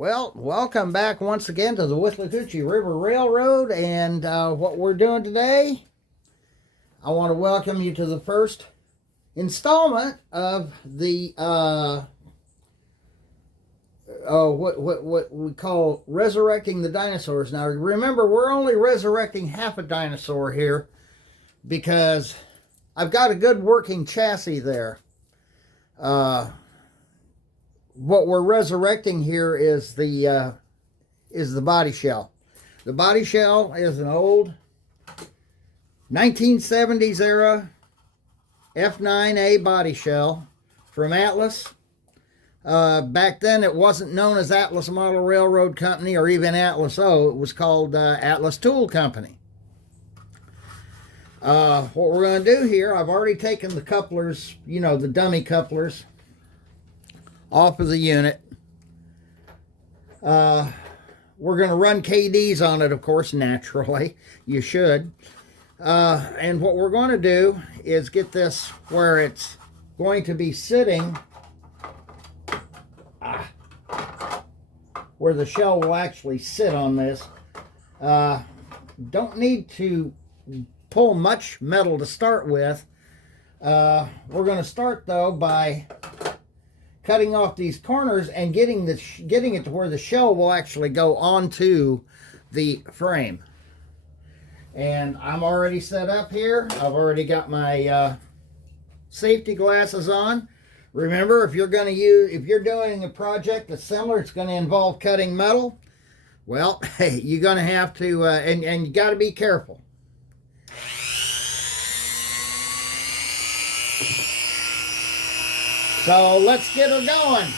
Well, welcome back once again to the Withlacoochee River Railroad, and what we're doing today, I want to welcome you to the first installment of the what we call Resurrecting the Dinosaurs. Now, remember, we're only resurrecting half a dinosaur here because I've got a good working chassis there. What we're resurrecting here is the body shell. The body shell is an old 1970s era F9A body shell from Atlas. Back then it wasn't known as Atlas Model Railroad Company or even Atlas O. It was called Atlas Tool Company. What we're going to do here, I've already taken the couplers, the dummy couplers, off of the unit. We're going to run KDs on it, of course, naturally. You should. And what we're going to do is get this where it's going to be sitting, where the shell will actually sit on this. Don't need to pull much metal to start with. We're going to start, though, by cutting off these corners and getting it to where the shell will actually go onto the frame. And I'm already set up here. I've already got my safety glasses on. Remember, if you're doing a project that's similar, it's going to involve cutting metal. Well, hey, you're going to have to, and you got to be careful. So let's get her going.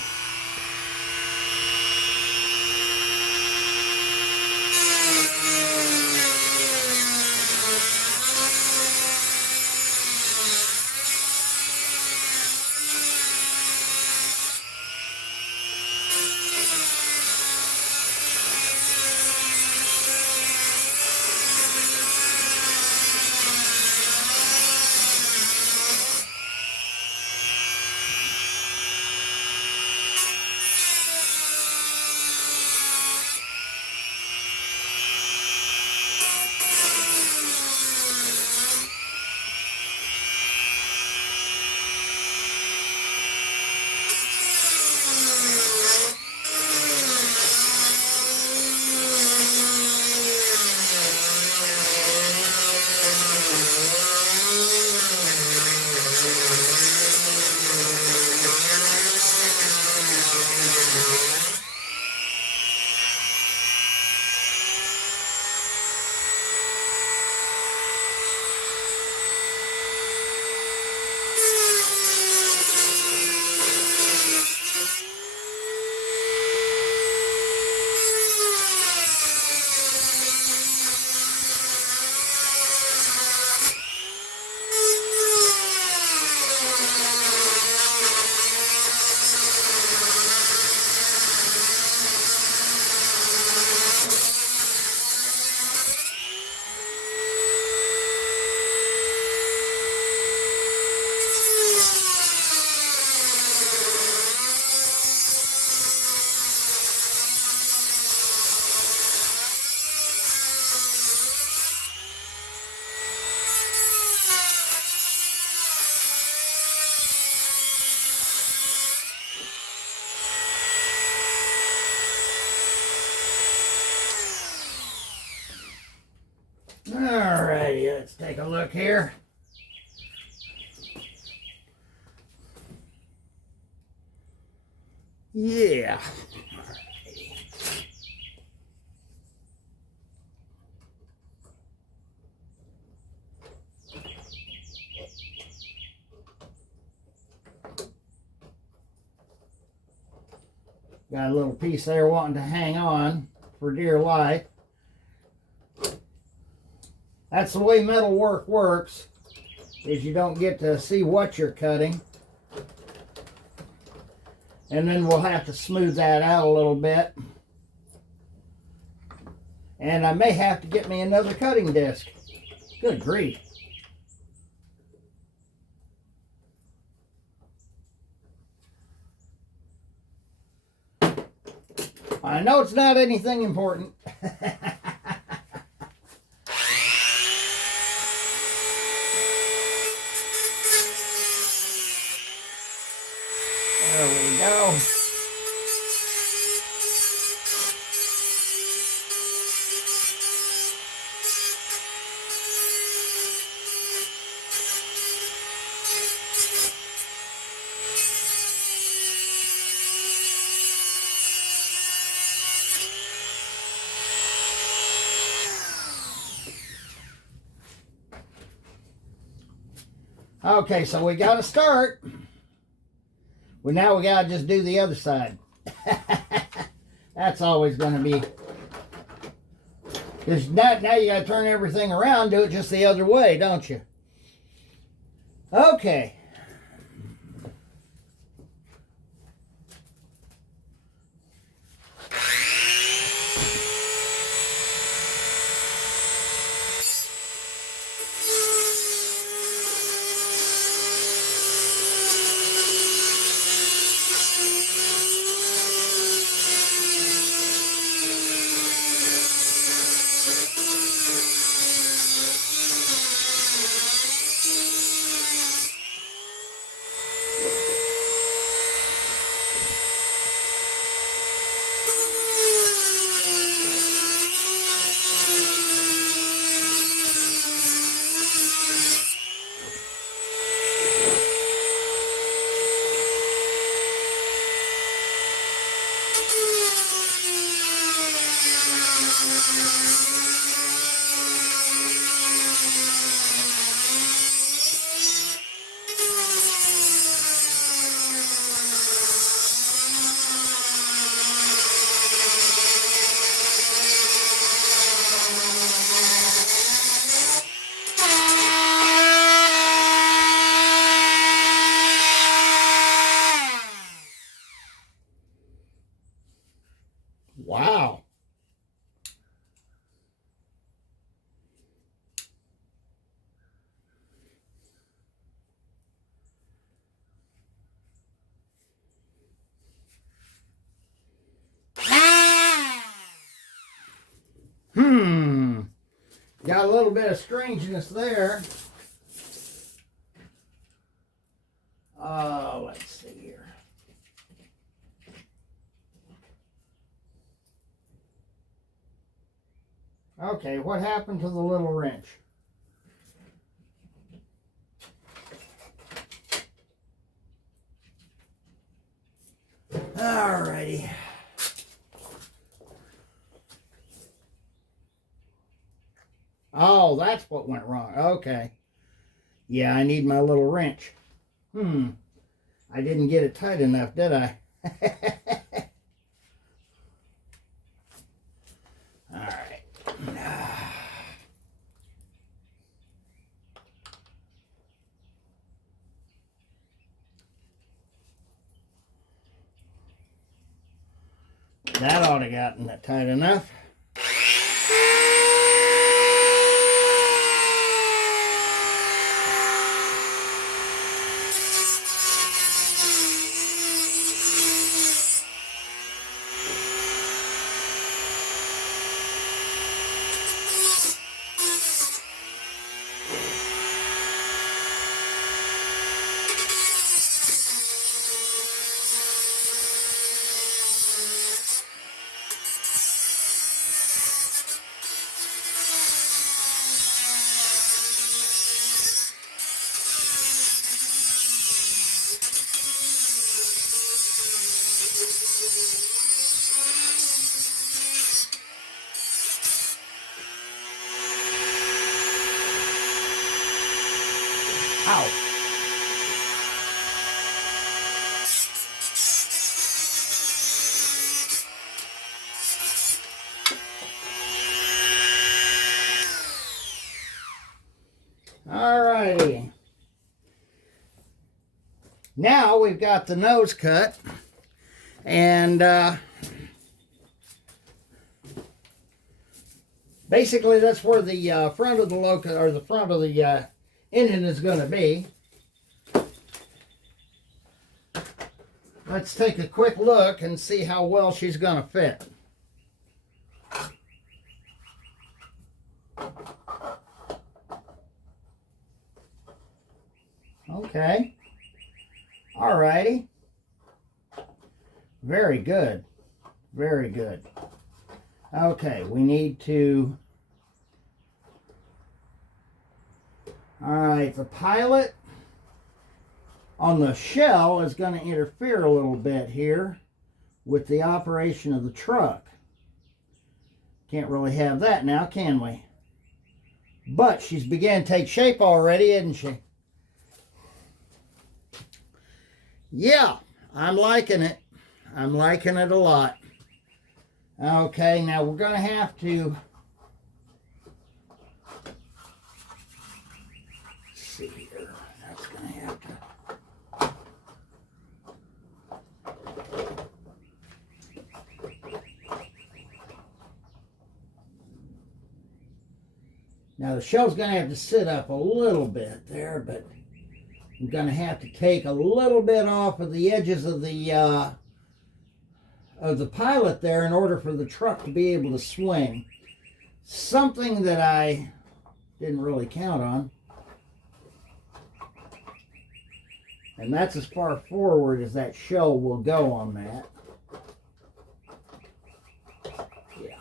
Alrighty, let's take a look here. Yeah. Got a little piece there wanting to hang on for dear life. That's the way metal work works, is you don't get to see what you're cutting. And then we'll have to smooth that out a little bit. And I may have to get me another cutting disc. Good grief. I know it's not anything important. There we go. Okay, so we got to start. Well, now we got to just do the other side. That's always going to be. Because now you got to turn everything around, do it just the other way, don't you? Okay. Wow. Got a little bit of strangeness there. Let's see here. Okay, what happened to the little wrench? Alrighty. Oh, that's what went wrong. Okay. Yeah, I need my little wrench. I didn't get it tight enough, did I? Alright. That ought to have gotten it tight enough. Ow. Alrighty. Now we've got the nose cut, and basically that's where the front of the loco, or the front of the engine is going to be. Let's take a quick look and see how well she's going to fit. Okay. All righty. Very good. Very good. Okay, we need to... All right, the pilot on the shell is going to interfere a little bit here with the operation of the truck. Can't really have that now, can we? But she's began to take shape already, isn't she? Yeah, I'm liking it. I'm liking it a lot. Okay, now we're going to have to... see here. That's going to have to... Now the shell's going to have to sit up a little bit there, but I'm going to have to take a little bit off of the edges of the pilot there in order for the truck to be able to swing. Something that I didn't really count on. And that's as far forward as that shell will go on that. Yeah.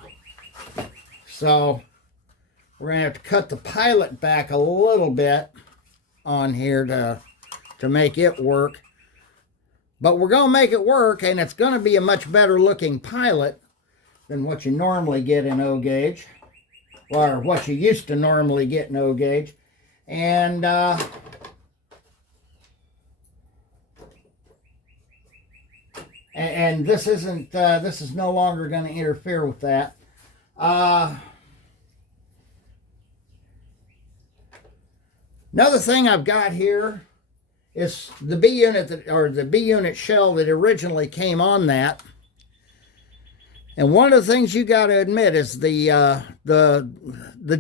So we're going to have to cut the pilot back a little bit on here to make it work. But we're going to make it work, and it's going to be a much better looking pilot than what you normally get in O-gauge, or what you used to normally get in O-gauge. And this isn't. This is no longer going to interfere with that. Another thing I've got here is the B unit the B unit shell that originally came on that. And one of the things you got to admit is the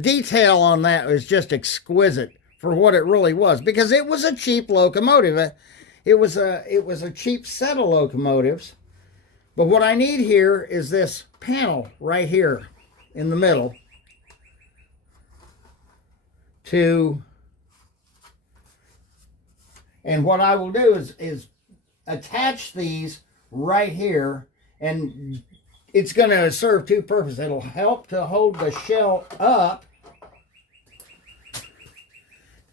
detail on that was just exquisite for what it really was, because it was a cheap locomotive. It was a cheap set of locomotives. But what I need here is this panel right here in the middle and what I will do is attach these right here, and it's going to serve two purposes. It'll help to hold the shell up,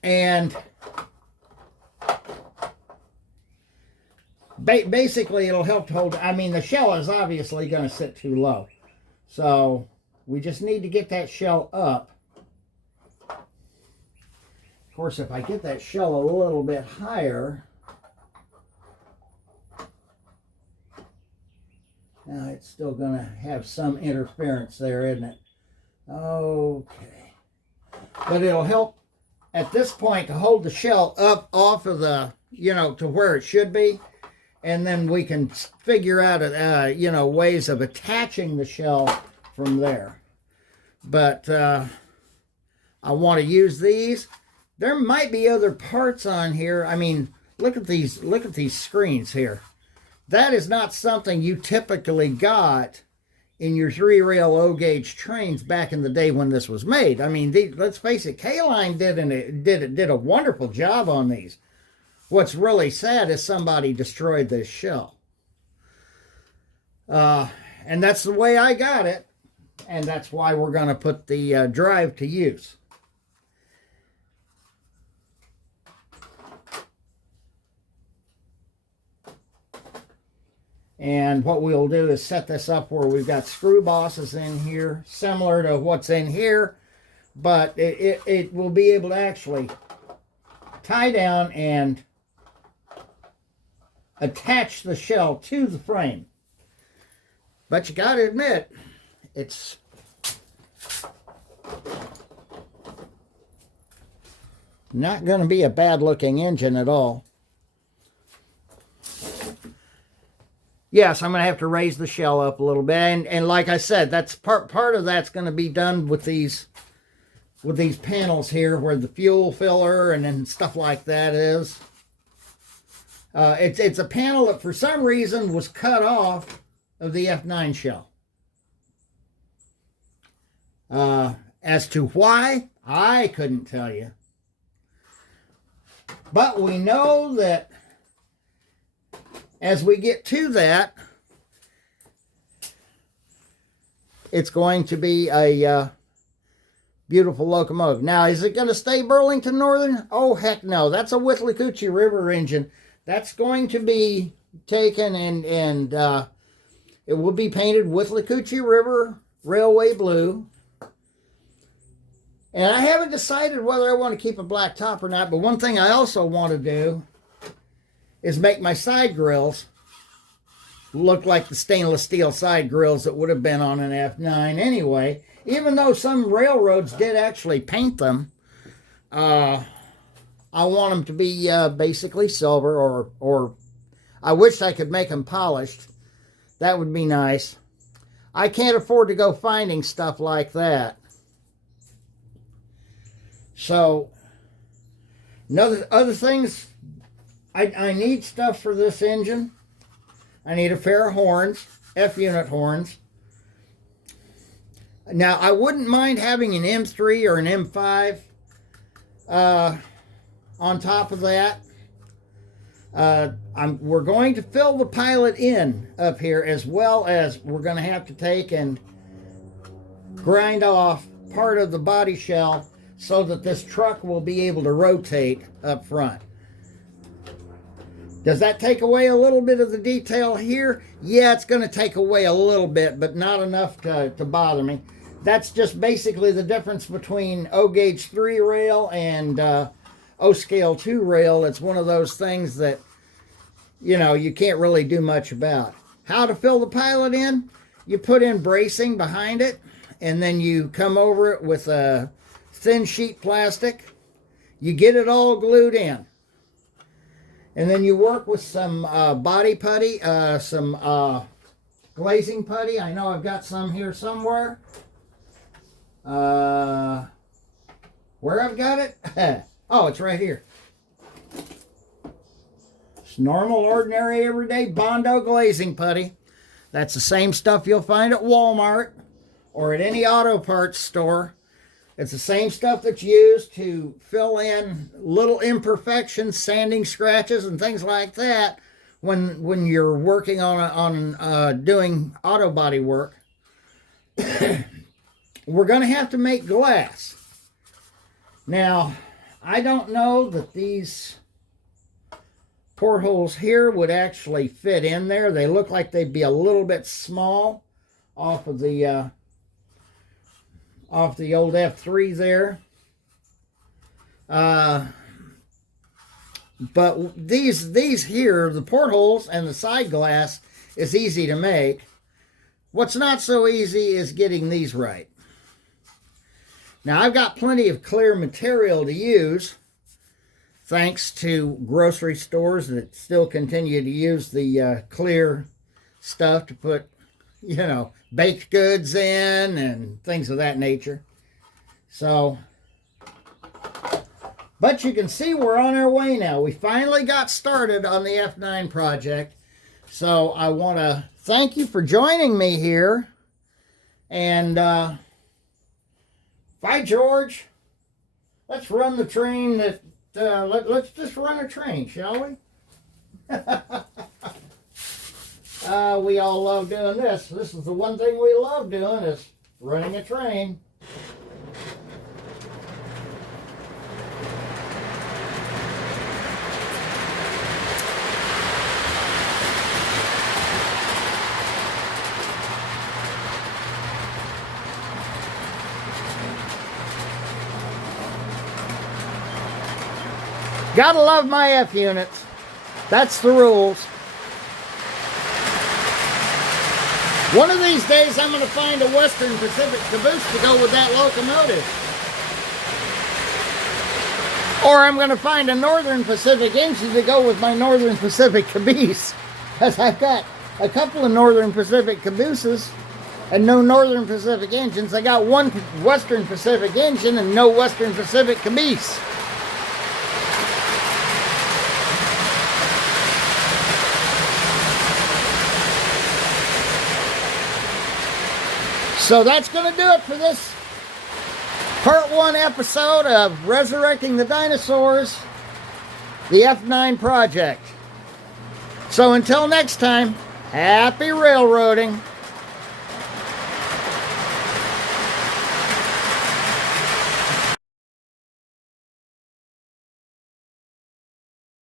and basically it'll help to hold... I mean, the shell is obviously going to sit too low. So we just need to get that shell up. Of course, if I get that shell a little bit higher, now it's still going to have some interference there, isn't it? Okay. But it'll help at this point to hold the shell up off of the, to where it should be. And then we can figure out, ways of attaching the shell from there. But I want to use these. There might be other parts on here. I mean, look at these screens here. That is not something you typically got in your 3-rail O-gauge trains back in the day when this was made. I mean, let's face it, K-Line did a wonderful job on these. What's really sad is somebody destroyed this shell. And that's the way I got it. And that's why we're going to put the drive to use. And what we'll do is set this up where we've got screw bosses in here, similar to what's in here, but it will be able to actually tie down and attach the shell to the frame. But you got to admit, it's not going to be a bad looking engine at all. Yes, I'm going to have to raise the shell up a little bit, and like I said, that's part of that's going to be done with these panels here, where the fuel filler and then stuff like that is. It's a panel that for some reason was cut off of the F9 shell. As to why, I couldn't tell you. But we know that as we get to that, it's going to be a beautiful locomotive. Now, is it going to stay Burlington Northern? Oh, heck no. That's a Withlacoochee River engine. That's going to be taken and it will be painted Withlacoochee River Railway Blue. And I haven't decided whether I want to keep a black top or not, but one thing I also want to do is make my side grills look like the stainless steel side grills that would have been on an F9 anyway. Even though some railroads did actually paint them, I want them to be basically silver, or I wish I could make them polished. That would be nice. I can't afford to go finding stuff like that. So, other things, I need stuff for this engine. I need a pair of horns, F-unit horns. Now, I wouldn't mind having an M3 or an M5 on top of that. We're going to fill the pilot in up here, as well as we're going to have to take and grind off part of the body shell so that this truck will be able to rotate up front. Does that take away a little bit of the detail here? Yeah, it's going to take away a little bit, but not enough to bother me. That's just basically the difference between O-gauge 3 rail and O-scale 2 rail. It's one of those things that, you know, you can't really do much about. How to fill the pilot in? You put in bracing behind it, and then you come over it with a thin sheet plastic. You get it all glued in. And then you work with some body putty, some glazing putty. I know I've got some here somewhere. Where I've got it? Oh, it's right here. It's normal, ordinary, everyday Bondo glazing putty. That's the same stuff you'll find at Walmart or at any auto parts store. It's the same stuff that's used to fill in little imperfections, sanding scratches, and things like that when you're working on doing auto body work. We're going to have to make glass. Now, I don't know that these portholes here would actually fit in there. They look like they'd be a little bit small off of the old F3 there. But these here, the portholes and the side glass, is easy to make. What's not so easy is getting these right. Now, I've got plenty of clear material to use, thanks to grocery stores that still continue to use the clear stuff to put, you know, baked goods in and things of that nature. So, but you can see we're on our way now. We finally got started on the F9 project. So I want to thank you for joining me here. And bye, George. Let's run the train that, let's just run a train, shall we? We all love doing this. This is the one thing we love doing, is running a train. Gotta love my F units. That's the rules. One of these days I'm going to find a Western Pacific caboose to go with that locomotive. Or I'm going to find a Northern Pacific engine to go with my Northern Pacific caboose. Because I've got a couple of Northern Pacific cabooses and no Northern Pacific engines. I got one Western Pacific engine and no Western Pacific caboose. So that's going to do it for this part 1 episode of Resurrecting the Dinosaurs. the F9 project. So until next time, happy railroading.